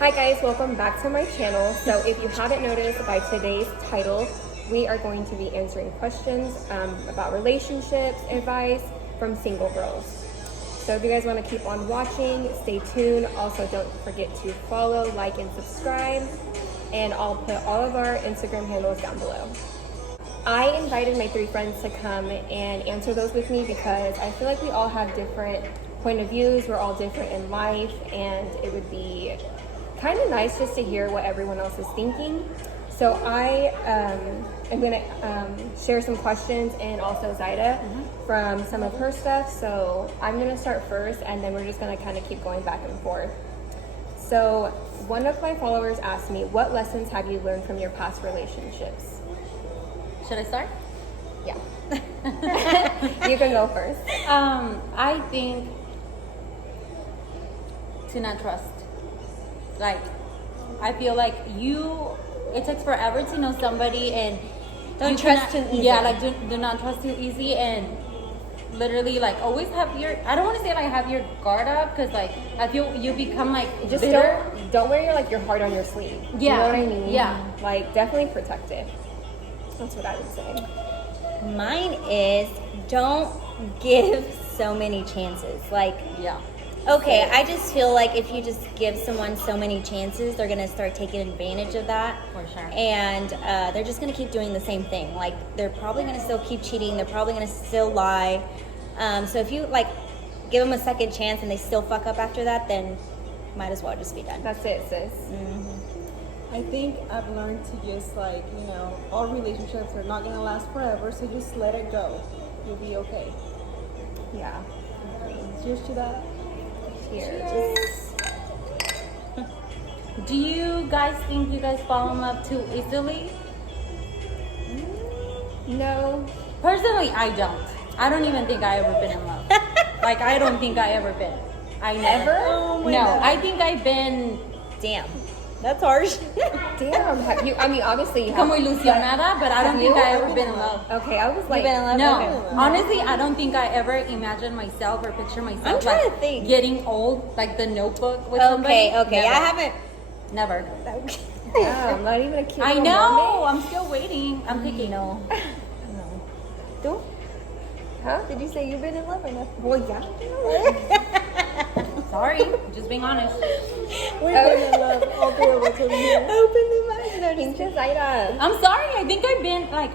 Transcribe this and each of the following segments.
Hi guys, welcome back to my channel. So if you haven't noticed by today's title, we are going to be answering questions about relationships, advice from single girls. So if you guys want to keep on watching, stay tuned. Also, don't forget to follow, like, and subscribe. And I'll put all of our Instagram handles down below. I invited my 3 friends to come and answer those with me because I feel like we all have different point of views. We're all different in life, and it would be kind of nice just to hear what everyone else is thinking. So I am going to share some questions and also Zaida from some of her stuff. So I'm going to start first, and then we're just going to kind of keep going back and forth. So one of my followers asked me, what lessons have you learned from your past relationships? Should I start? Yeah. You can go first. I think to not trust. Like, I feel like it takes forever to know somebody, and Don't trust too easy. Yeah, like do not trust too easy, and literally like always have your, I don't want to say like have your guard up, because like I feel you become like Just bitter. don't wear your heart on your sleeve. Yeah. You know what I mean? Yeah. Like, definitely protect it. That's what I would say. Mine is don't give so many chances. Like, Yeah. okay, I just feel like if you just give someone so many chances, they're gonna start taking advantage of that. For sure. And they're just gonna keep doing the same thing. Like, they're probably gonna still keep cheating. They're probably gonna still lie. So if you like give them a second chance and they still fuck up after that, then might as well just be done. That's it, sis. I think I've learned to just all relationships are not gonna last forever, so just let it go. You'll be okay. Yeah. Cheers to that. Cheers. Do you guys think you guys fall in love too easily? No. Personally, I don't. I don't even think I ever been in love. Like, I don't think I ever been. I never. Oh my No, God. I think I've been. Damn, that's harsh. Damn. Have you? I mean, obviously you have. Como ilusionada, but I don't think I ever been in love. Okay, I was like. been in love? No, Okay. honestly, I don't think I ever imagined myself or picture myself I'm trying like to think. getting old, like The Notebook with somebody. Okay. Never. I haven't. Never. Damn, not even a cute. I little know. moment? I'm still waiting. I'm picking. No. Do? Huh? Did you say you've been in love or no? Well, yeah. Sorry, just being honest. We've been in love, all 3 of us over here. Open the mind. No, Pink just Zaida. I'm sorry. I think I've been like.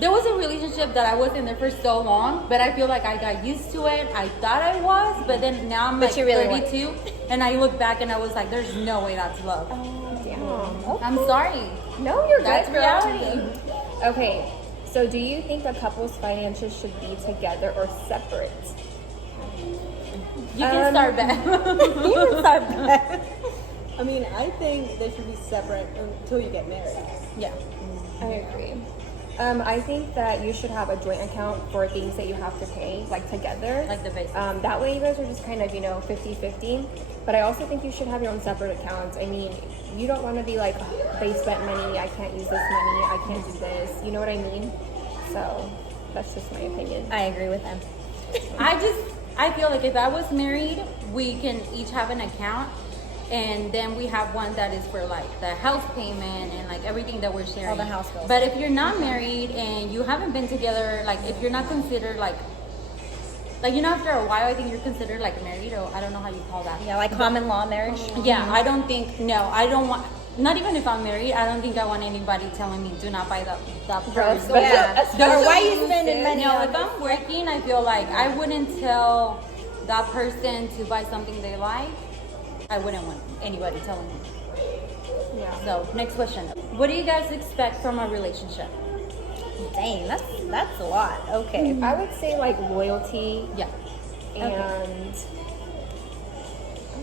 There was a relationship that I was in there for so long, but I feel like I got used to it. I thought I was, but then now I'm But like you really weren't. 32, and I look back and I was like, "There's no way that's love." Damn. I'm sorry. No, you're That's good, girl. reality. Okay. So, do you think a couple's finances should be together or separate? You can start back. you can start back. I mean, I think they should be separate until you get married. Yeah. I agree. I think that you should have a joint account for things that you have to pay, like together. Like the basics. That way you guys are just kind of, 50-50. But I also think you should have your own separate accounts. I mean, you don't want to be like, "Oh, they spent money, I can't use this money, I can't do this." You know what I mean? So, that's just my opinion. I agree with them. I feel like if I was married, we can each have an account, and then we have one that is for like the house payment and like everything that we're sharing. All the house bills. But if you're not married and you haven't been together, like if you're not considered like after a while, I think you're considered like married, or I don't know how you call that. Yeah, like common law marriage. Yeah, I don't think, no, I don't want, not even if I'm married, I don't think I want anybody telling me do not buy that purse. Yeah. Those Or why are you spending money No, on if I'm working, I feel like I wouldn't tell that person to buy something they like. I wouldn't want anybody telling me. Yeah. So, next question. What do you guys expect from a relationship? Dang, that's a lot. Okay. I would say like loyalty Yeah. and I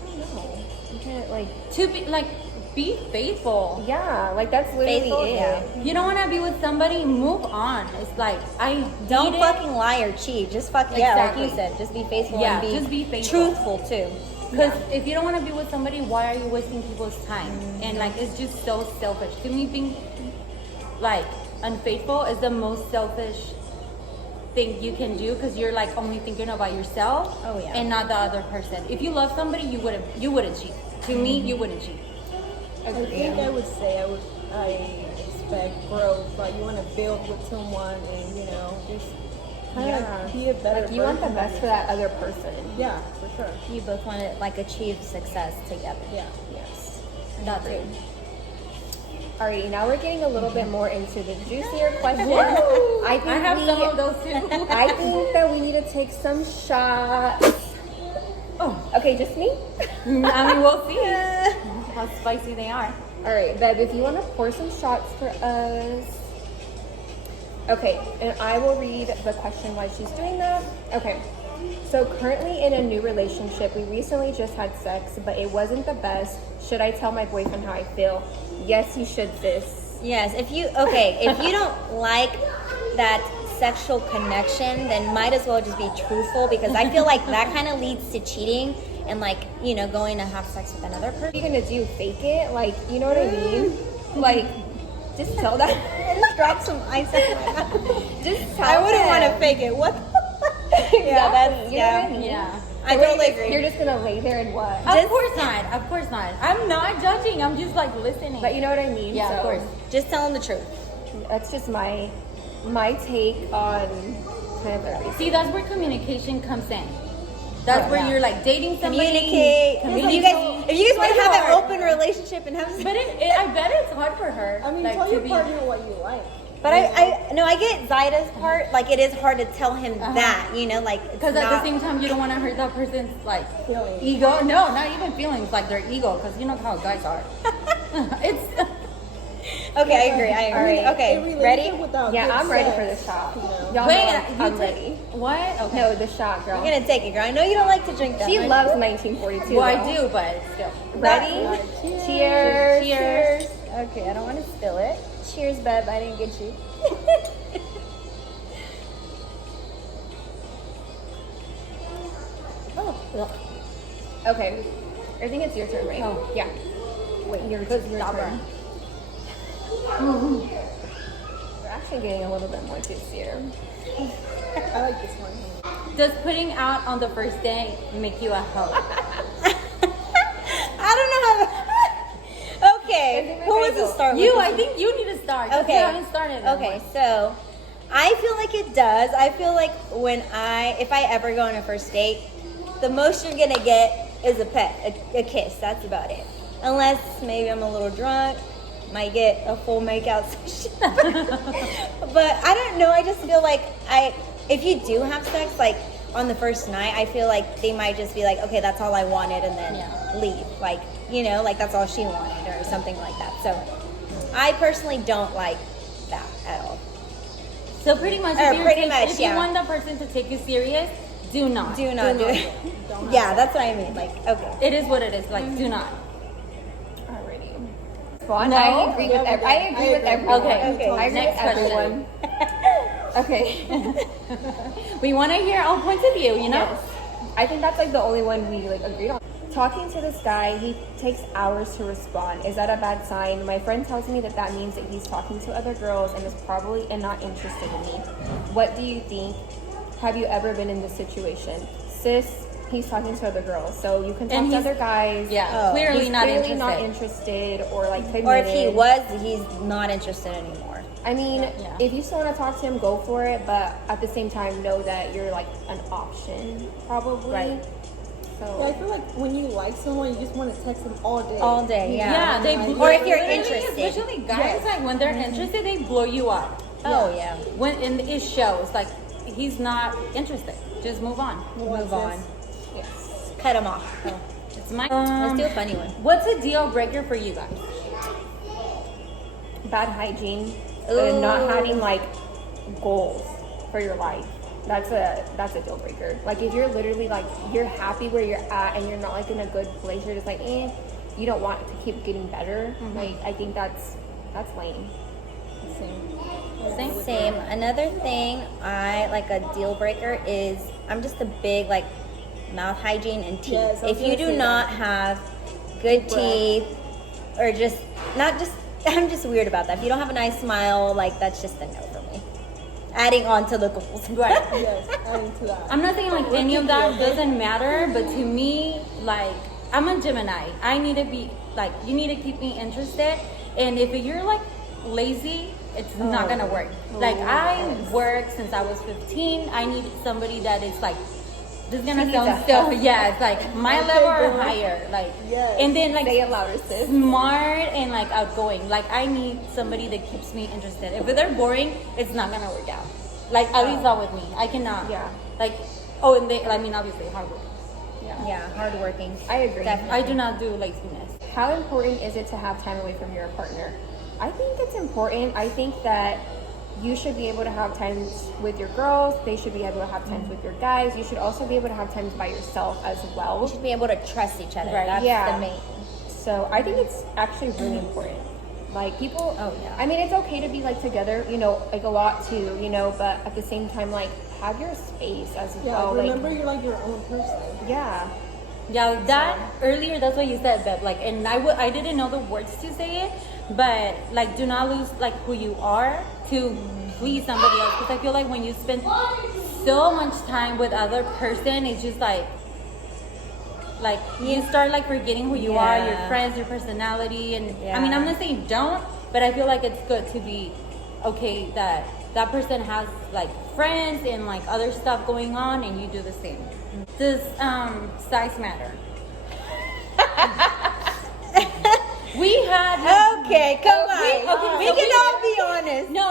don't know. You can't like Be faithful. yeah, like that's literally Faithful, it. yeah. You don't want to be with somebody, move on. It's like, Don't need it. fucking lie or cheat. Just fuck yeah, Exactly. like you said. Just be faithful Yeah, and just be faithful. truthful too. Because if you don't want to be with somebody, why are you wasting people's time? And like, it's just so selfish. To me, being like unfaithful is the most selfish thing you can do, because you're like only thinking about yourself Oh, yeah. and not the other person. If you love somebody, you wouldn't cheat. To me, you wouldn't cheat. I think I would say I expect growth. Like you want to build with someone, and you know, just kind of be a better. Like you want the version best of for that other person. Yeah, for sure. You both want to like achieve success together. Yeah. Yes. That's it. Alrighty, now we're getting a little bit more into the juicier questions. I think I have some of those too. I think that we need to take some shots. Oh, Okay, just me? I mean, we'll see how spicy they are. Alright, Bev, if you want to pour some shots for us. Okay, and I will read the question while she's doing that. Okay, so currently in a new relationship, we recently just had sex, but it wasn't the best. Should I tell my boyfriend how I feel? Yes, you should, sis. Yes, if you don't like that sexual connection, then might as well just be truthful, because I feel like that kind of leads to cheating and like, you know, going to have sex with another What are person. you gonna do? Fake it? Like, you know what I mean? Like, just tell that. Just drop some ice on my mouth. Just tell I wouldn't them. want to fake it. What? Yeah, that's You know what I yeah. mean? Yeah. I So what, totally you're agree. just gonna lay there and what? Of course not. Of course not. I'm not judging. I'm just like listening. But you know what I mean? Yeah, of So, course. Just tell them the truth. That's just my take on kind of everything. See, that's where communication comes in. That's where Yeah. you're like dating somebody. Communicate. If you guys want to have an hard. open relationship and have, But I bet it's hard for her. I mean, like, tell to your be- partner what you like. but I get Zaida's part. Like it is hard to tell him that, you know, like it's Because at the not- same time, you don't want to hurt that person's like Feelings. ego. No, not even feelings, like their ego. Because you know how guys are. It's Okay, I agree. I agree. A Okay, relationship ready? without Yeah, good I'm ready for sex, the shot. you know. Y'all wait. know You I'm take- ready. What? Okay. No, the shot, girl. I'm gonna take it, girl. I know you don't like to drink that She much. loves 1942. Well, I though. do, but still. Ready? Cheers. Cheers. Cheers. Okay, I don't want to spill it. Cheers, Beb. I didn't get you. Oh, Okay. I think it's your turn, right? Oh. Yeah. Wait, your stop turn. her. We're actually getting a little bit more juicier. I like this one. Does putting out on the first day make you a hoe? I don't know how. Okay, who wants to start? You, with I this? think you need to start. 'cause Okay. You haven't started. Okay, so I feel like it does. I feel like if I ever go on a first date, the most you're gonna get is a pet, a kiss. That's about it. Unless maybe I'm a little drunk, might get a full makeout session. But I don't know. I just feel like if you do have sex, like on the first night, I feel like they might just be like, okay, that's all I wanted, and then leave. Like, you know, like that's all she wanted or something like that. So I personally don't like that at all. So pretty much, if you want the person to take you serious, do not. Do not do it. Yeah, that's what I mean. Like, okay. It is what it is. Like, do not. Alrighty. Fun. No? I agree with everyone. Okay. I agree Next with everyone. Okay. We want to hear all points of view, you know? Yes. I think that's like the only one we like agreed on. Talking to this guy, he takes hours to respond. Is that a bad sign? My friend tells me that that means that he's talking to other girls and is probably not interested in me. What do you think? Have you ever been in this situation? Sis, he's talking to other girls, so you can talk And to he's- other guys. Yeah, Oh. clearly He's not clearly interested. not interested or like committed. Or if he was, he's not interested anymore. I mean, Yeah. if you still want to talk to him, go for it. But at the same time, know that you're like an option, probably. Right. Yeah, I So feel like when you like someone, you just want to text them all day. All day, yeah. Yeah, they Or if you're literally, interested. especially guys, like when they're interested, they blow you up. Oh, yeah. When and it shows, like he's not interested. Just move on. Move on. yes. Cut him off. It's my. Let's do a funny one. What's a deal breaker for you guys? Bad hygiene and not Ooh. having like goals for your life. That's a deal breaker. Like if you're literally like you're happy where you're at and you're not like in a good place, you're just like you don't want to keep getting better. Like I think that's lame. Same. Another thing I like a deal breaker is I'm just a big like mouth hygiene and teeth. Yes, I was if you gonna do say not have good teeth or just not just I'm just weird about that. If you don't have a nice smile, like that's just a no for me. Adding on to the goals. Right. Yes, adding to that. I'm not saying like any of that doesn't matter, but to me, like I'm a Gemini. I need to be like, you need to keep me interested. And if you're like lazy, it's not gonna work. Like I work since I was 15. I need somebody that is like, this is gonna She sound needs a still, help. yeah, it's like my Okay, level or girl. higher. Like, Yes. and then like Say it louder, sis. smart and like outgoing. Like I need somebody that keeps me interested. If they're boring, it's not gonna work out. Like at least not with me. I cannot. Yeah. Like, oh, and they, I mean, obviously hard work. Yeah, hardworking. I agree. I do not do laziness. How important is it to have time away from your partner? I think it's important. I think that you should be able to have times with your girls. They should be able to have times with your guys. You should also be able to have times by yourself as We well. should be able to trust each other. Right. That's Yeah. the main. So I think it's actually really important. Like people, Oh, yeah. I mean, it's okay to be like together, you know, like a lot too, you know, but at the same time, like have your space as Yeah, well. remember Like, you're like your own person. yeah, Yeah, that earlier. That's what you said, Beb. Like, and I didn't know the words to say it, but like, do not lose like who you are to please somebody else. Because I feel like when you spend so much time with other person, it's just like you start like forgetting who you are, your Yeah. friends, your personality, and I Yeah. mean, I'm not saying don't, but I feel like it's good to be okay that that person has like friends and like other stuff going on, and you do the same. Does size matter? We had Okay, come on. okay, we so can we- all be honest. no.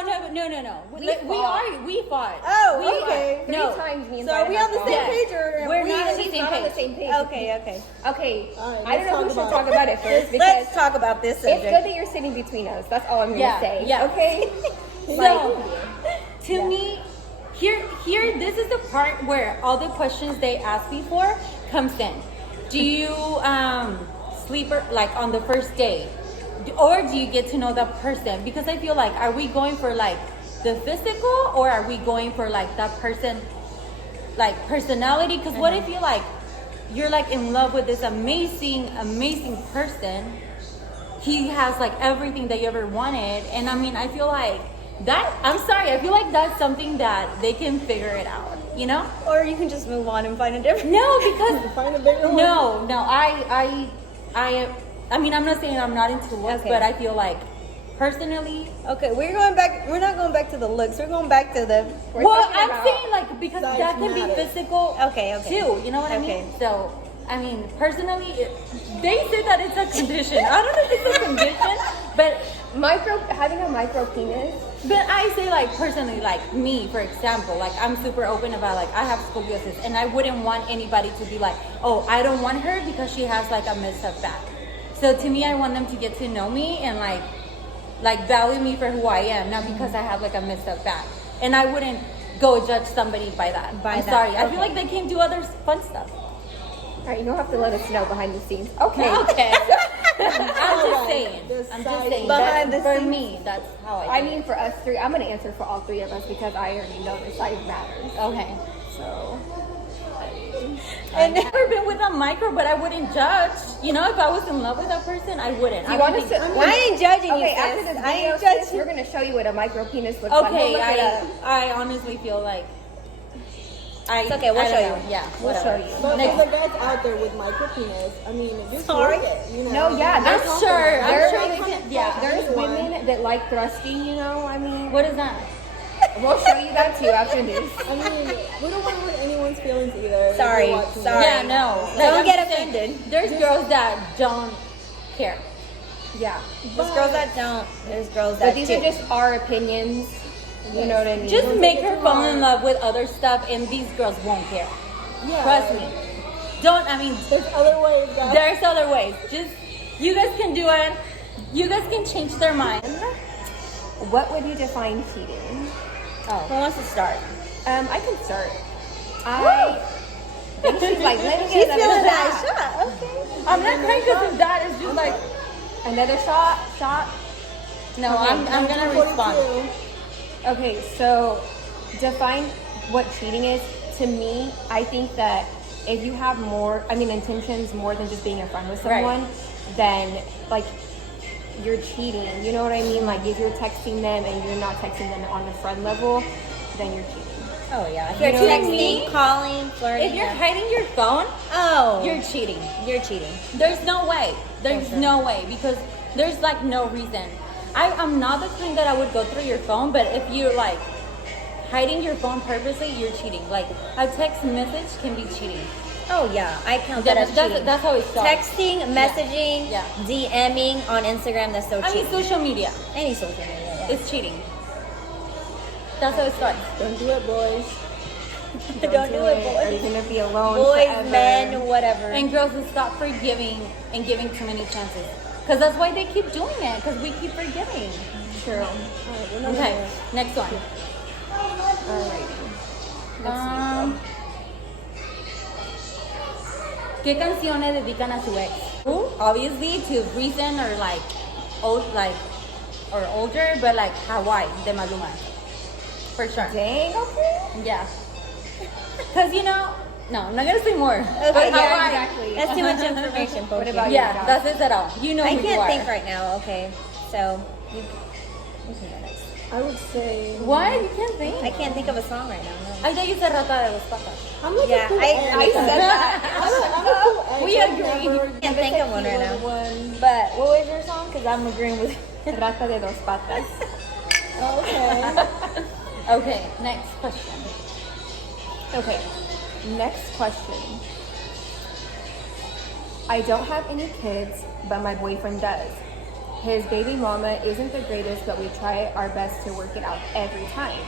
We fought. Oh, We- okay. No. 3 times me and So are Zion we have on the fought. same Yes. page or We're we not on the She's same not on the page. same page. Okay, okay. Okay, All right, I don't know let's who should talk talk about it first because Let's talk about this it's good subject. that you're sitting between us. That's all I'm gonna Yeah, say. yeah. Okay. So, to me, here, this is the part where all the questions they ask me for comes in. Do you sleep like on the first day, or do you get to know the person? Because I feel like, are we going for like the physical, or are we going for like that person, like personality? Because what if you like, you're like in love with this amazing person? He has like everything that you ever wanted, and I mean, I feel like that. I'm sorry, I feel like that's something that they can figure it out. You know? Or you can just move on and find a different. No, because Find a bigger one. no. I mean, I'm not saying I'm not into looks, Okay. but I feel like personally. Okay, we're going back. We're not going back to the looks. We're going back to the. We're Well, talking I'm about- saying like because Size that can matters. be physical. Okay. Too. You know what I Okay. mean? So, I mean, personally, they say that it's a condition. I don't know if it's a condition, but having a micro penis. I say like personally, like me, for example, like I'm super open about like I have scoliosis, and I wouldn't want anybody to be like, oh, I don't want her because she has like a messed up back. So to me, I want them to get to know me and like value me for who I am, not because I have like a messed up back. And I wouldn't go judge somebody by that. I'm that, sorry. I feel okay. like they can do other fun stuff. All right, you don't have to let us know behind the scenes. Okay. Okay. I'm just saying. The I'm just size saying. behind That the for scenes. me, that's how I I do mean, for us three, I'm gonna answer for all three of us because I already know the size matters. it. Okay. So, I've never been with a micro, but I wouldn't judge. You know, if I was in love with that person, I wouldn't. do you I want don't us to? think- I ain't judging you, Okay, after sis. this I video, ain't sis, judging. we're gonna show you what a micro penis looks like. Go Okay, look it up. I honestly feel like It's okay, we'll I don't show know. you. Yeah, We'll whatever. show you. But Next. for the guys out there with micro penis, I mean, just Sorry? work it, you know? No, yeah, I'm there's sure. I'm There- sure they can. Yeah. There's women that like thrusting, you know. I mean, What is that? we'll show you that too after this. I mean, we don't want to hurt anyone's feelings either. if Sorry, you're watching sorry. Yeah, no. Don't I'm get just saying, offended. There's girls that don't care. Yeah, There's girls that don't. There's girls that but these do. are just our opinions. You know what I mean? Just make her fall in love with other stuff, and these girls won't care. Yeah. Trust me. Don't. I mean, There's other ways, guys. there's other ways. Just you guys can do it. You guys can change their mind. What would you define cheating? Who wants to start? I can start. I think she's like, let me She's get feeling another that shot. shot. Okay. I'm not crying because of that. It's just like, Another shot. no, Okay, I'm gonna 42. respond. Okay, so define what cheating is. To me, I think that if you have intentions more than just being a friend with Right. someone, then like you're cheating. You know what I mean? Like if you're texting them and you're not texting them on the friend level, then you're cheating. Oh yeah. If you're You know what I texting, mean? calling, flirting. If you're yeah. hiding your phone, oh, you're cheating. you're cheating. There's no way. There's sure. no way because there's like no reason. I'm not the kind that I would go through your phone, but if you're like hiding your phone purposely, you're cheating. Like a text message can be cheating. Oh yeah, I count that as cheating. That's how it starts. Texting, messaging, Yeah. DMing on Instagram. That's so I mean, cheating. social media Any social media. Yeah. is cheating. That's how it starts. Don't do it, boys. Don't do it, Are you boys. gonna be alone Boys, forever? men, whatever. And girls will stop forgiving and giving too many chances. Because that's why they keep doing it, because we keep forgiving. True. Alright, we're not Okay, gonna- next one. Alrighty. ¿Qué canciones dedican a su ex? Obviously to recent or like old, like or older, but like Hawaii de Maluma, for sure. Dang, okay. Yeah. Cause you know, no, I'm not gonna say more. Okay, but yeah, Hawaii. exactly. That's too much information. What about you? Yeah, that's it at all. You know I who you can't are. think right now. Okay, so you can go next. I would say. What? You can't think? I can't think of a song right now. No. I thought you said Rata de los Patas. I'm like Yeah, a cool I ex. said that. I'm a cool ex. We I've agree. never Can't think of one right now. But what was your song? Because I'm agreeing with. Rata de dos patas. Oh, okay. Okay, next question. Okay, next question. I don't have any kids, but my boyfriend does. His baby mama isn't the greatest, but we try our best to work it out every time.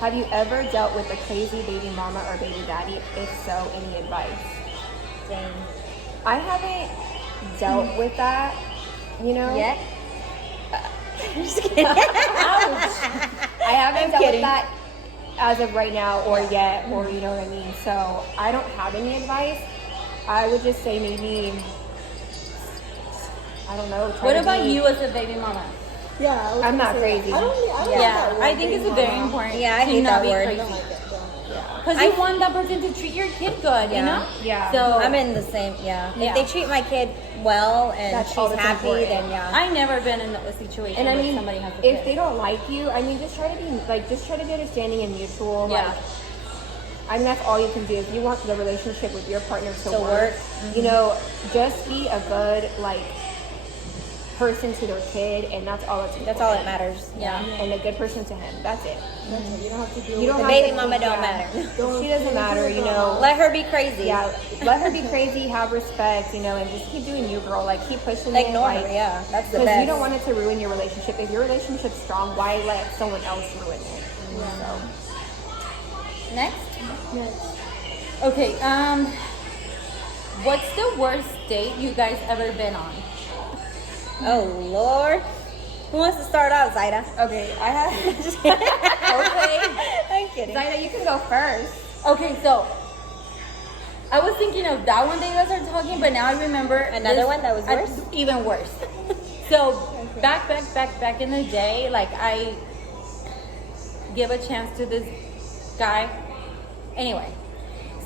Have you ever dealt with a crazy baby mama or baby daddy? If so, any advice? Dang. I haven't dealt with that, you know? Yet? I'm just kidding. I haven't I'm dealt kidding. with that as of right now or yet, or you know what I mean. So I don't have any advice. I would just say maybe, I don't know. try What to about be- you as a baby mama? Yeah, I was I'm gonna not say that. crazy. I don't Yeah, like that word, I think it's baby very mama. important. Yeah, I to hate not that be word. I crazy. don't like it. Yeah. Because you want that person to treat your kid good, you Yeah. know? Yeah. So I'm in the same. Yeah. Yeah. If they treat my kid well and That's all she's that's happy, important. then yeah. I never been in a situation And I where mean, somebody has a if kid. they don't like you, I mean, just try to be like, just try to be understanding and mutual. Yeah. Like, I mean, that's all you can do. If you want the relationship with your partner to To work, work. you know, just be a good like person to their kid, and that's all that's important. That's all that matters. Yeah. And a good person to him. That's it. That's it. You don't have to do You don't The have baby to- mama don't yeah. matter. She doesn't matter, you know. Let her be crazy. Yeah, let her be crazy, have respect, you know, and just keep doing you, girl. Like, keep pushing Ignore it. her. Yeah. That's the Because best. you don't want it to ruin your relationship. If your relationship's strong, why let someone else ruin it? So, Next? Okay, what's the worst date you guys ever been on? Oh Lord. Who wants to start out, Zaida? okay, I have. Just kidding. Okay. I'm kidding. Zaida, you can go first. Okay, so I was thinking of that one day you guys are talking, but now I remember Another one that was worse? Even worse. So back in the day, like I give a chance to this guy. Anyway,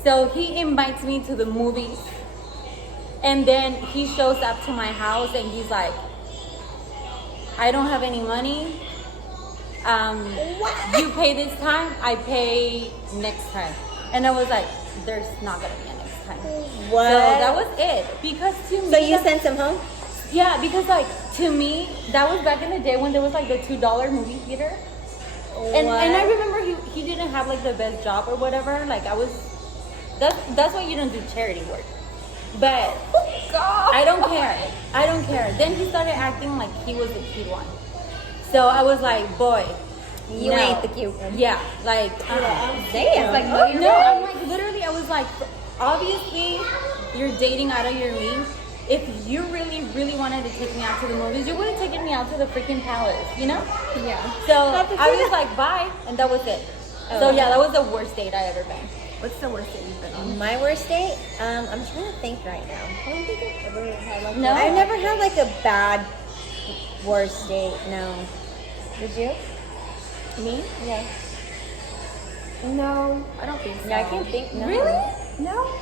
so he invites me to the movies, and then he shows up to my house and he's like, I don't have any money. You pay this time, I pay next time. And I was like, there's not gonna be a next time. What? So that was it. Because to me, So you that- sent him home? yeah, because like to me, that was back in the day when there was like the $2 movie theater. And I remember he didn't have like the best job or whatever. Like I was, that's why you don't do charity work. But I don't care. I don't care. Then he started acting like he was the cute one. So I was like, boy, You no. ain't the cute one. Yeah, like Damn. like, Oh, no, I'm like literally. I was like, obviously, you're dating out of your league. If you really, really wanted to take me out to the movies, you would have taken me out to the freaking palace, you know? Yeah. So I was like, bye, and that was it. So yeah, that was the worst date I ever been. What's the worst that you've been on? My worst date? I'm trying to think right now. I don't think I've ever had like No, I've never had like a bad worst date. No. Did you? Me? Yeah. No, I don't think so. No, I can't think. No. Really? No.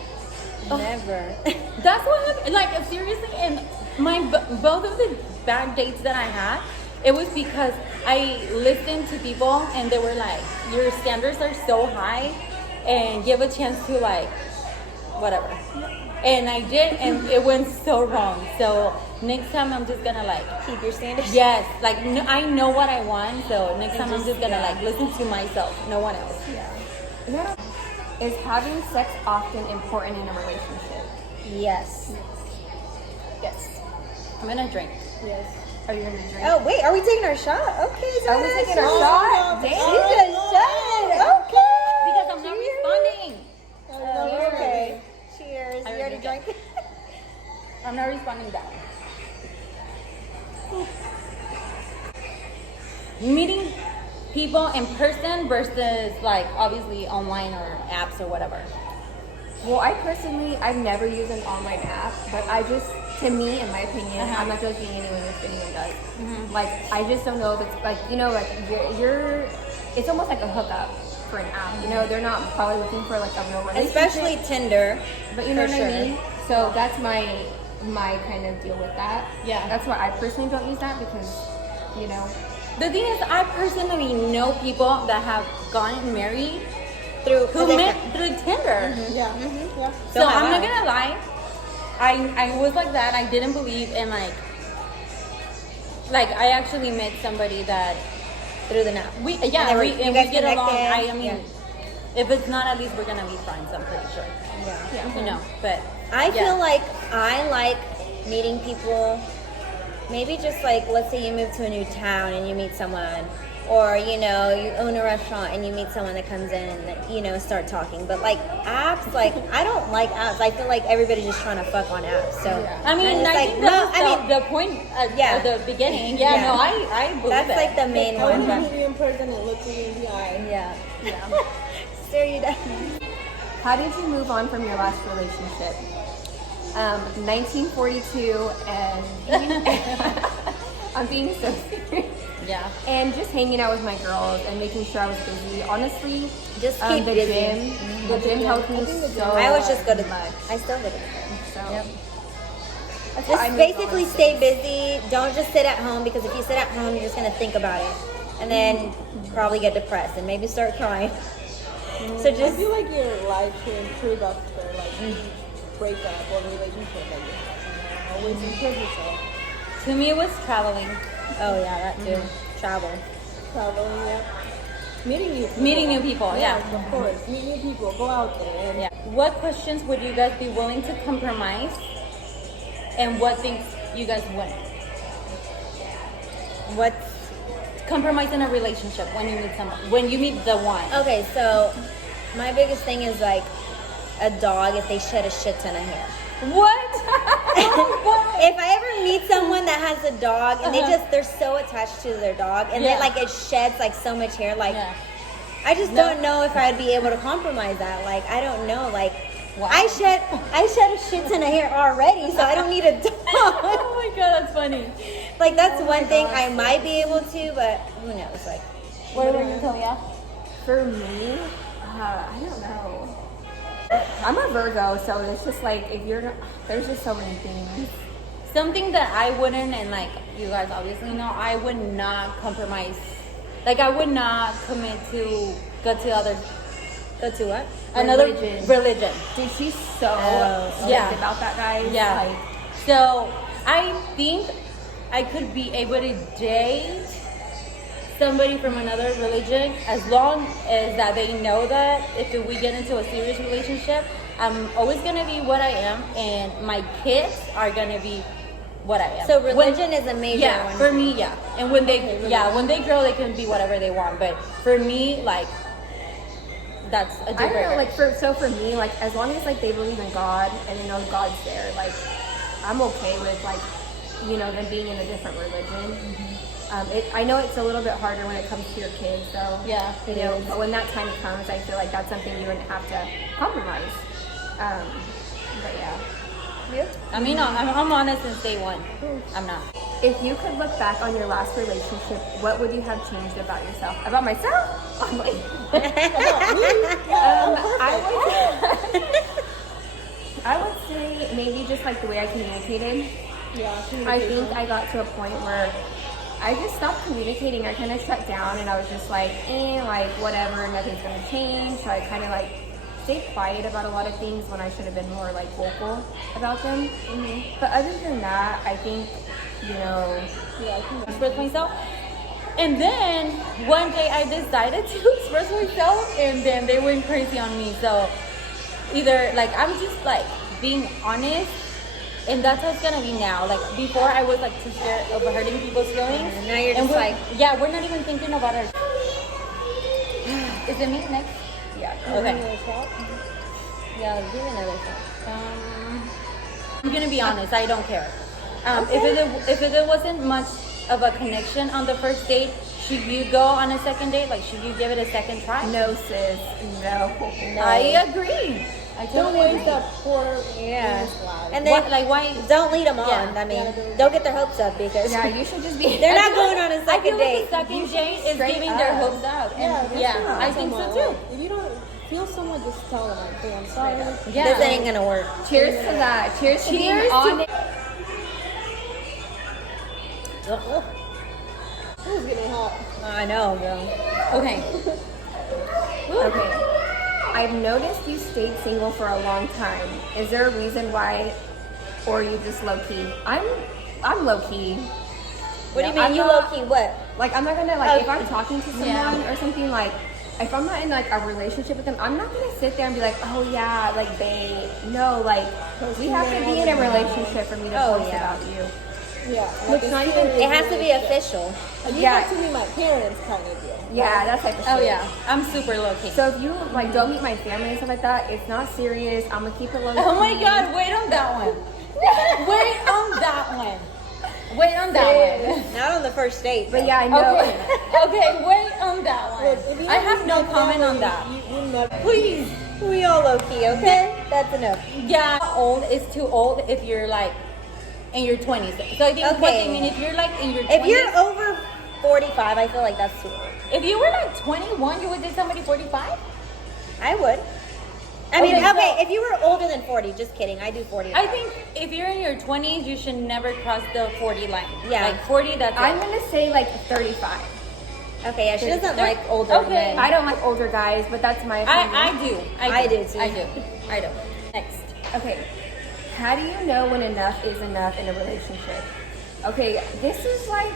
Never. That's what happened. Like seriously, and my both of the bad dates that I had, it was because I listened to people and they were like, your standards are so high and give a chance to like, whatever. And I did, and it went so wrong. So next time I'm just gonna like, Keep your standards. yes, like I know what I want. So next time I'm just gonna like listen to myself, no one else. Yeah. Is having sex often important in a relationship? Yes. Yes. I'm gonna drink. Yes. Are you gonna drink? Oh wait, are we taking our shot? Okay. So Are we taking our Oh, shot? no. She Damn. just shot. Okay. Because I'm not responding. Oh, okay. Cheers. I You already already drank? I'm not responding back. Meeting people in person versus like obviously online or apps or whatever. Well, I've never used an online app, but I just, to me, in my opinion, I'm not judging anyone if anyone does. Like, I just don't know if it's like, you know, like you're it's almost like a hookup for an app. You know, they're not probably looking for like a real relationship. Especially Tinder. But you know for what sure. I mean? So that's my kind of deal with that. Yeah. That's why I personally don't use that because, you know, The thing is, I personally know people that have gotten married Through who met through Tinder. Yeah. Yeah. So So have I'm not I. gonna lie, I was like that. I didn't believe in like I actually met somebody that through the app. we And yeah they were- we you and guys we get along. connected? I mean, Yeah. if it's not, at least we're gonna be friends. I'm pretty sure. Yeah. You know, but I yeah. feel like I like meeting people. Maybe just like, let's say you move to a new town and you meet someone, or you know, you own a restaurant and you meet someone that comes in and that, you know, start talking. But like apps, like I don't like apps. I feel like everybody's just trying to fuck on apps. So I mean, just I like, think no, that was I mean, the point Yeah. at the beginning. Yeah, Yeah. no, I believe that's it. like the main I one. want to meet you in person and look you in the eye. Yeah. yeah. Stare you down. How did you move on from your last relationship? 1942, and I'm being so serious. Yeah. And just hanging out with my girls and making sure I was busy. Honestly, Just keep the busy. gym. The gym helped me so I always just go to. much. I still go to the gym. So Yep. that's what I Just moved basically on stay to. busy. Don't just sit at home, because if you sit at home, you're just gonna think about it, and then probably get depressed and maybe start crying. So I just feel like your life can improve after like each breakup or relationship that you have. You know, always improve yourself. To me, it was traveling. oh yeah, that too. Travel. Traveling, yeah. Meeting new people. Meeting new people, yeah. Of course. Meet new people. Go out there. And Yeah. What questions would you guys be willing to compromise, and what things you guys wouldn't? What's Compromise in a relationship when you meet someone, when you meet the one. okay? So my biggest thing is like a dog if they shed a shit ton of hair. What? If I ever meet someone that has a dog and they're so attached to their dog and Yeah. then like it sheds like so much hair, like Yeah. I just No. don't know if I'd be able to compromise that. Like I don't know. Like Wow. I shed a shit ton of hair already, so I don't need a dog. Oh my god, that's funny. Like that's one thing I might be able to, but who knows? Like What about you, Talia? For me, I don't know. I'm a Virgo, so it's just like if you're not, there's just so many things. Something that I wouldn't, and like you guys obviously know, I would not compromise. Like I would not commit to go to other go to what? another Religion. religion. Dude, she's so strict yeah. about that, guys. Yeah. Like, So I think I could be able to date somebody from another religion as long as that they know that if we get into a serious relationship, I'm always gonna be what I am, and my kids are gonna be what I am. So When- religion is a major yeah, one. for me, yeah. And when they when they grow, they can be whatever they want. But for me, like that's a I deal don't know, breaker. like for me, like as long as like they believe in God and they know God's there, like I'm okay with like, you know, them being in a different religion. I know it's a little bit harder when it comes to your kids, so Yeah, you it know, is. but when that time comes, I feel like that's something you wouldn't have to compromise. But yeah. I mean, I'm honest since day one. I'm not. If you could look back on your last relationship, what would you have changed about yourself? About myself? Oh, wait. I would say maybe just like the way I communicated. yeah, I think I got to a point where I just stopped communicating. I kind of shut down, and I was just like, like whatever, nothing's gonna change. So I kind of like stayed quiet about a lot of things when I should have been more like vocal about them. But other than that, I think, you know, Yeah, I think Express myself. And then one day I decided to express myself, and then they went crazy on me. So either like I'm just like being honest, and that's how it's gonna be now. Like before, I was like too scared of hurting people's feelings. And now you're just we're- like- yeah, we're not even thinking about our. Is it me next? yeah. Okay. Yeah, give me another shot. I'm gonna be honest. I don't care. If it wasn't much of a connection on the first date, should you go on a second date? Like, should you give it a second try? No, sis, no. I agree. I don't totally waste agree. that poor Yeah. man's life. And then, Why? don't lead them on. Yeah. I mean, Yeah. don't get their hopes up because Yeah, you should just be. they're not going on a I second feel date. like the second date is straight giving their up. hopes out. Yeah, And just yeah, tell I think so someone, too. like, if you don't feel someone, just tell them, like, hey, I'm sorry. Yeah. This ain't gonna work. Cheers to that. Cheers to being Cheers to- honest. Who's getting hot? I know, bro. Okay. Okay. I've noticed you stayed single for a long time. Is there a reason why, or are you just low key? I'm low key. What do you Yeah, mean? I'm You not- low key what? Like I'm not gonna like if Oh. I'm talking to someone Yeah. or something like. If I'm not in like a relationship with them, I'm not gonna sit there and be like, oh yeah, like babe. No, like we have to be in a relationship for me to Oh, post yeah. about you. Yeah. Which a not even- serious It has to be relationship. official. Like, you Yeah. have to be my parents kind of deal. Yeah, that type of shit. Oh yeah, I'm super low key. So if you like don't meet my family and stuff like that, it's not serious. I'm gonna keep it low. Oh my key. God! Wait on that one. Wait on that one. Wait on that one. Not on the first date. But yeah, I know. Okay. Okay. Wait on that Look, one. if you I don't have meet no my comment on family, that. You never. Please. we all low key, okay? That's enough. Yeah, old is too old if you're like in your 20s. So I think what Okay. I mean, if you're like in your 20s, If you're over 45, I feel like that's too old. if you were like 21, you would date somebody 45? I would. I mean, Okay, okay, so- if you were older than 40, just kidding. I do 40. I think if you're in your 20s, you should never cross the 40 line. Yeah. Like 40, that's I'm it. gonna say like 35. Okay, yeah, she doesn't They're- like older okay. men. I don't like older guys, but that's my opinion. I do. I do too. I do. I do. Next. Okay. How do you know when enough is enough in a relationship? Okay, this is like,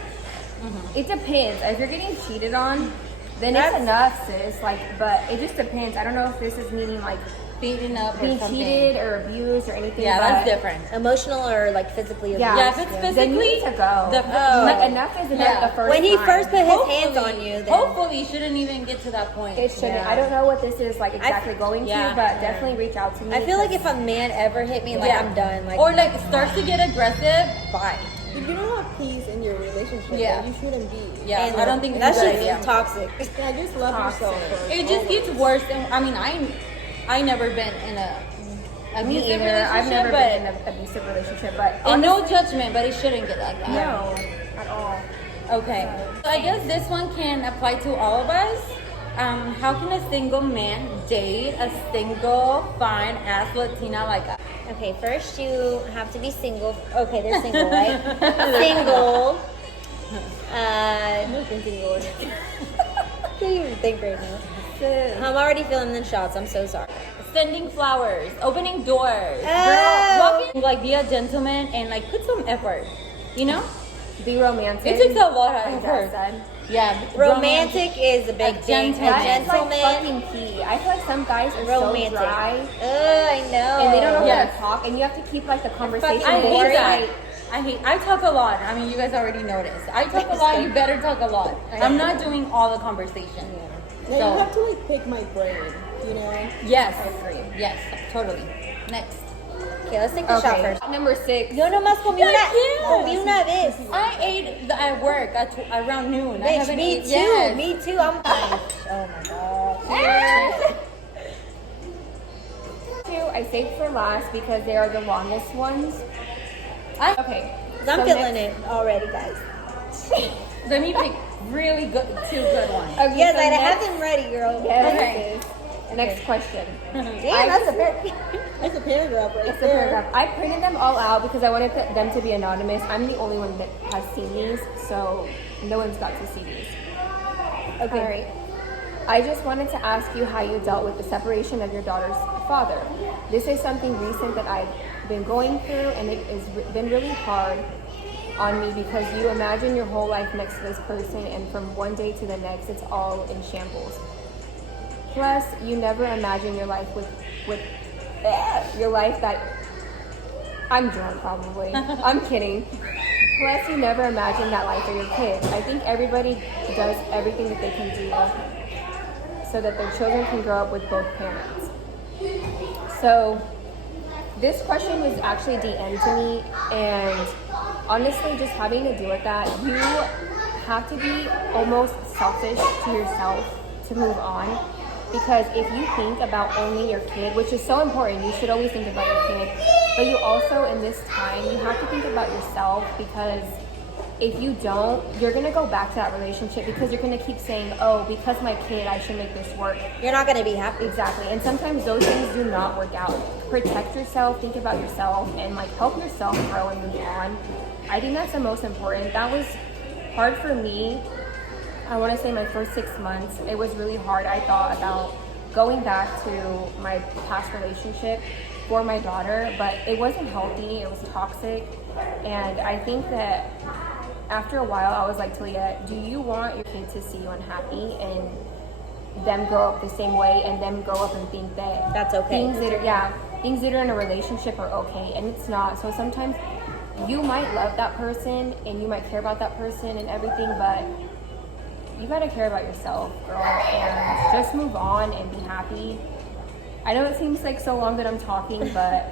it depends. If you're getting cheated on, then That's- it's enough, sis. Like, but it just depends. I don't know if this is meaning like Beating up or being something. cheated or abused or anything. Yeah, that's but- different. Emotional or like physically Yeah. Yeah, abused. if it's Then you physically, need to go. the, Like, enough is enough Yeah. the first When he time. first put his hopefully- hands on you, then hopefully, shouldn't even get to that point. It shouldn't. Yeah. I don't know what this is like exactly going yeah. to, but definitely reach out to me. I feel like if a man ever hit me, like Yeah. I'm done. Like or like starts to get aggressive, bye. If you don't have peace in your relationship, Yeah. then you shouldn't be. Yeah, and I don't think that's it's a good just idea. toxic. Yeah, just love yourself Toxic. first. It just gets worse. And I mean, I never been in a me abusive either. I've relationship, never but been in an abusive relationship, but and no honestly, judgment, but it shouldn't get like that. no, at all. Okay. So I guess this one can apply to all of us. How can a single man date a single fine ass Latina like us? Okay, first you have to be single. Okay, they're single, right? Single. Nothing single. Can't even think right now. I'm already feeling the shots. I'm so sorry. Sending flowers, opening doors, Oh. walking, like be a gentleman and like put some effort. You know, Be romantic. it takes a lot of like Jess effort. said. Yeah, Romantic is a big A thing. gentleman. A That is like gentleman. fucking key. I feel like some guys are Romantic. so dry I know. and they don't know Yes. how to talk, and you have to keep like the conversation I hate going. that. I talk a lot. I mean, you guys already noticed. I talk a lot. You better talk a lot. I'm not doing all the conversation. Now So- you have to like pick my brain, you know? Yes. Yes. Totally. Next. Okay, let's take the shot Okay, first. number 6. Yo nomás comí una, Yes. comí una vez. I ate at work around noon. I Bitch, haven't me ate- too. Yes. Me too. I'm fine. Oh my god. Two, I saved for last because they are the longest ones. Okay. I'm so feeling next- it already, guys. Let me pick really good, two good ones. Okay, Yes, so I have next- them ready, girl. Yes, Okay. sis. Next question. Damn, that's a very. It's a paragraph right It's a there. paragraph. I printed them all out because I wanted them to be anonymous. I'm the only one that has seen these, so no one's got to see these. Okay. All right. I just wanted to ask you how you dealt with the separation of your daughter's father. This is something recent that I've been going through, and it has been really hard on me because you imagine your whole life next to this person, and from one day to the next, it's all in shambles. Plus, you never imagine your life with your life that I'm drunk probably. I'm kidding. Plus, you never imagine that life for your kids. I think everybody does everything that they can do so that their children can grow up with both parents. So, this question was actually DM'd to me, and honestly, just having to deal with that, you have to be almost selfish to yourself to move on. Because if you think about only your kid, which is so important, you should always think about your kid, but you also, in this time, you have to think about yourself, because if you don't, you're going to go back to that relationship because you're going to keep saying, oh, because my kid, I should make this work. You're not gonna be happy. Exactly. And sometimes those things do not work out. Protect yourself, think about yourself, and like help yourself grow and move on. I think that's the most important. That was hard for me. I want to say my first 6 months, it was really hard. I thought about going back to my past relationship for my daughter, but it wasn't healthy. It was toxic. And I think that after a while, I was like, Talia, do you want your kid to see you unhappy and them grow up the same way, and them grow up and think that That's okay. things that are in a relationship are okay, and it's not. So sometimes you might love that person and you might care about that person and everything, but you gotta care about yourself, girl, and just move on and be happy. I know it seems like so long that I'm talking, but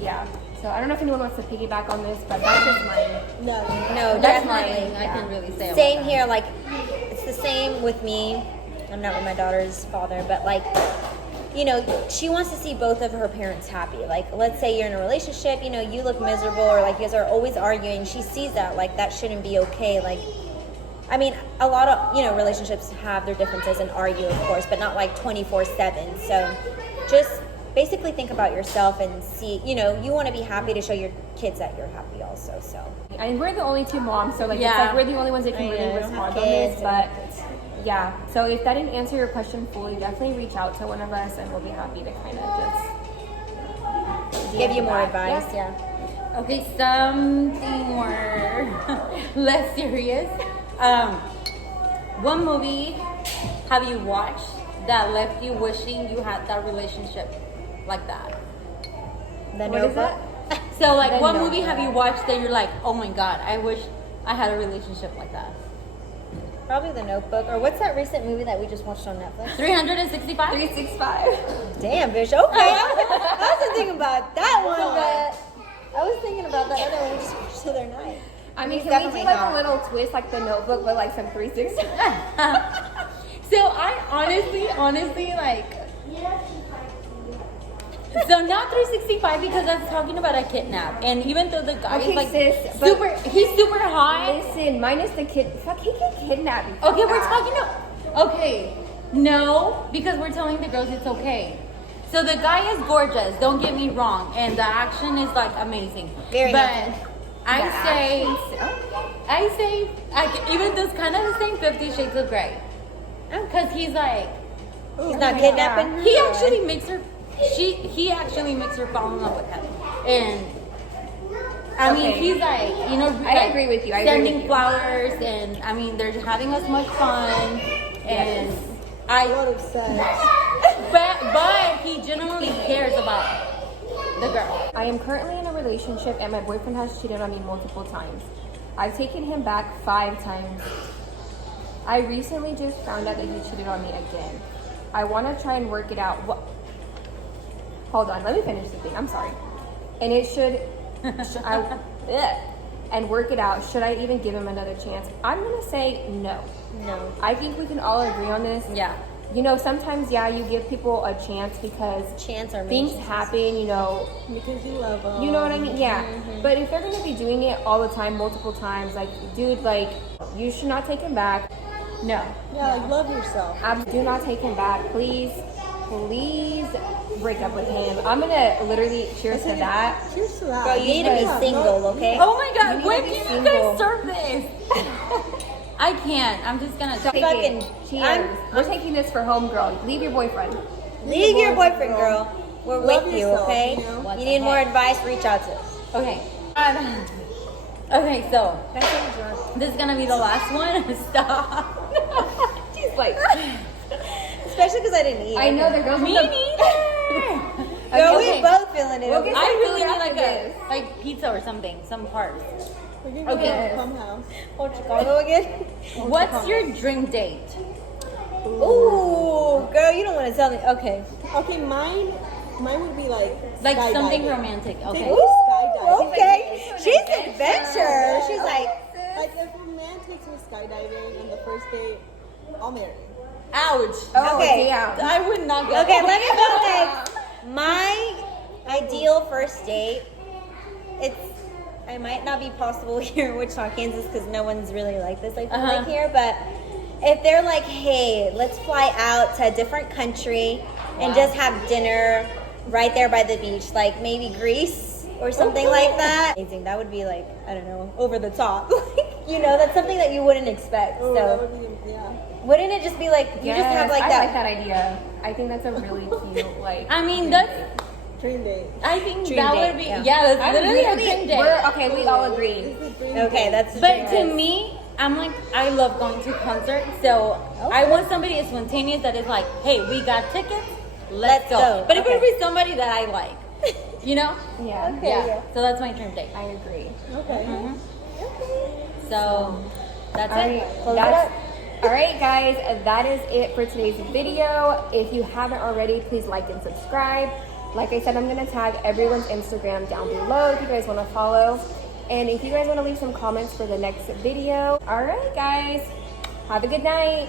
yeah. So I don't know if anyone wants to piggyback on this, but that's just mine. No, That's definitely. nothing I can really say about Same that. here. Like, it's the same with me. I'm not with my daughter's father, but like, you know, she wants to see both of her parents happy. Like, let's say you're in a relationship, you know, you look miserable, or like you guys are always arguing. She sees that, like, that shouldn't be okay. Like, I mean, a lot of, you know, relationships have their differences and argue, of course, but not like 24/7. So just basically think about yourself and see, you know, you want to be happy to show your kids that you're happy also. So And we're the only two moms, so like it's Yeah. like we're the only ones that can I really know. respond on Kids this. But yeah, so if that didn't answer your question fully, definitely reach out to one of us, and we'll be happy to kind of just give you more back. advice. Yeah. Yeah. Okay, something more less serious. What movie have you watched that left you wishing you had that relationship like that? The What is Notebook. So, like, The what movie Notebook. have you watched that you're like, oh my god, I wish I had a relationship like that? Probably The Notebook. Or what's that recent movie that we just watched on Netflix? 365? 365. Damn, bitch. Okay. I wasn't thinking about that one, but I was thinking about that other one we just watched the other night. I mean, He's can we do definitely like hot. a little twist, like The Notebook, but like some 360? So I honestly, like, so not 365 because that's talking about a kidnap, and even though the guy Okay, is like sis, but- he's super hot. Listen, minus the kid. Fuck, he can kidnap you. Okay, we're Yeah. talking about, okay, no, because we're telling the girls it's okay. So the guy is gorgeous, don't get me wrong, and the action is like amazing. Very but handsome. I say, even though it's kind of the same 50 Shades of Grey. Because he's like, He's not kidnapping. he her, or actually what? makes her, he actually makes her fall in love with him. And I mean, Okay. he's like, you know, I like, agree with you, I agree sending with you. flowers, and I mean, they're having as much fun. And A lot of sex. but he genuinely cares about the girl. I am currently in a relationship, and my boyfriend has cheated on me multiple times. I've taken him back 5 times. I recently just found out that he cheated on me again. I want to try and work it out. Hold on, let me finish the thing. I'm sorry. And it should, and work it out. Should I even give him another chance? I'm gonna say no. No. I think we can all agree on this. Yeah. You know, sometimes, yeah, you give people a chance because Chance or things maybe. happen, you know. Because you love them. You know what I mean? Yeah. But if they're gonna be doing it all the time, multiple times, like, dude, like, you should not take him back. No. Yeah, like love yourself. Do not take him back. Please break up with him. I'm gonna literally cheers to that. Cheers to that. Bro, you need to be Yeah, single, no- okay? Oh my You god, need when to be can single. you guys serve this? I can't. I'm just gonna Take Fucking- it. Cheers. We're taking this for homegirl. Leave your boyfriend. Leave your boyfriend, girl. We're Love with you, yourself, okay? you know? What You the need more heck? advice, reach out to us. Okay. Okay, so That's a drunk. this is gonna be the last one. Stop. She's like, Especially because I didn't eat. I know the girls Me with the- neither. Girl, Okay. we both feeling it. We'll okay? get- I really Food need after like this. like pizza or something, some parts. We're gonna go Okay. to a Plum House. Oh, Chicago again? What's your dream date? Ooh, girl, you don't want to tell me. Okay. Okay, mine would be like Something skydiving. romantic. Okay. Ooh. Skydiving. Okay. She's adventure. She's like, Like if a man takes me skydiving on the first date, I'll marry him. Ouch. Oh, Okay. damn. I would not go. okay, let me go next. My ideal first date, I might not be possible here in Wichita, Kansas, because no one's really like this, I feel Uh-huh. like here, but if they're like, hey, let's fly out to a different country and Wow. just have dinner right there by the beach, like maybe Greece or something like that. Amazing. That would be like, I don't know, over the top. You know, that's something that you wouldn't expect. Oh, that So would be, yeah. wouldn't it just be like, you just have like I that? like that idea. I think that's a really cute, like. I mean, that's. Dream date. I think Dream that date, would be. yeah. Yeah, that's I'm literally a really- dream date. we're- okay, we all agree. This is a dream Okay, date. that's But to me, I'm like, I love going to concerts, so I want somebody as spontaneous that is like, hey, we got tickets, let's Let's go. go. But it would Okay. be somebody that I like, you know? Yeah. Okay. Yeah. yeah. So that's my dream date. I agree. Okay. So that's All it. right, Close it that's- up. all right, guys, that is it for today's video. If you haven't already, please like and subscribe. Like I said, I'm gonna tag everyone's Instagram down below if you guys want to follow, and if you guys want to leave some comments for the next video. All right, guys, have a good night.